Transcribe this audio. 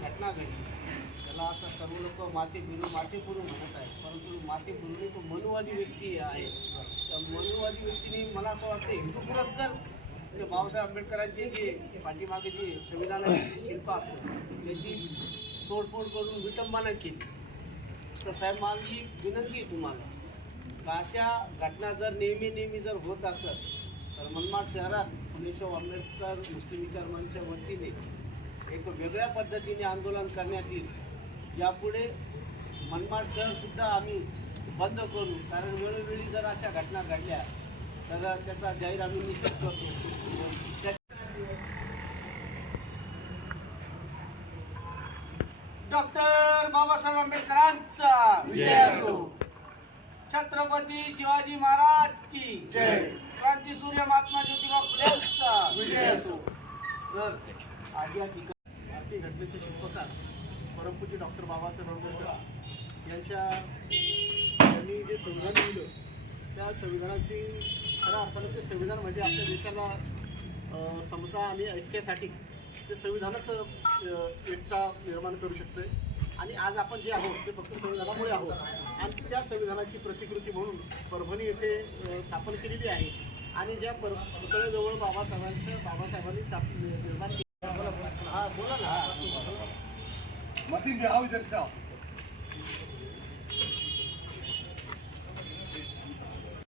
घटना घडली त्याला आता सर्व लोक मातेपुरू म्हणत आहेत, परंतु मातेपुरू तो मनुवादी व्यक्ती आहे. त्या मनुवादी व्यक्तीने मला असं वाटतं हिंदू पुरस्कार म्हणजे बाबासाहेब आंबेडकरांचे जे पाठीमागे जे संविधानाचे शिल्प असतं त्याची तोडफोड करून विटंबना केली. तर साहेब माझी विनंती आहे तुम्हाला का अशा घटना जर नेहमी जर होत असत तर मनमाड शहरात फुलेशाह आंबेडकर मुस्लिम विचार मंचच्या वतीने एक वेगळ्या पद्धतीने आंदोलन करण्यात येईल. यापुढे मनमाड शहरसुद्धा आम्ही बंद करू, कारण वेळोवेळी जर अशा घटना घडल्या तर त्याचा जाहीर आम्ही निषेध करतो. डॉक्टर बाबासाहेब आंबेडकरांचा विजय असो. छत्रपती शिवाजी महाराज की जय. क्रांतीसूर्य महात्मा ज्योतिबा फुलेंचा विजय असो. सर, आज या ठिकाणी भारतीय घटनेचे शिल्पकार परमपूज्य डॉक्टर बाबासाहेब आंबेडकर यांनी जे संविधान लिहिलं त्या संविधानाची खऱ्या अर्थानं ते संविधान म्हणजे आपल्या देशाला समता आणि ऐक्यासाठी ते संविधानच एकता निर्माण करू शकते. आणि आज आपण जे आहोत ते फक्त संविधानामुळे आहोत. आणि त्या संविधानाची प्रतिकृती म्हणून परभणी येथे स्थापन केलेली आहे. आणि ज्या पुतळ्याजवळ बाबासाहेबांनी निर्माण केली. बोला ना.